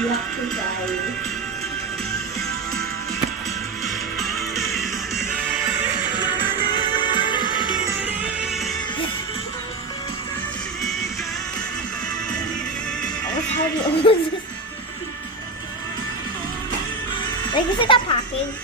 Yucky guys. How do you open this? Like, is it a package?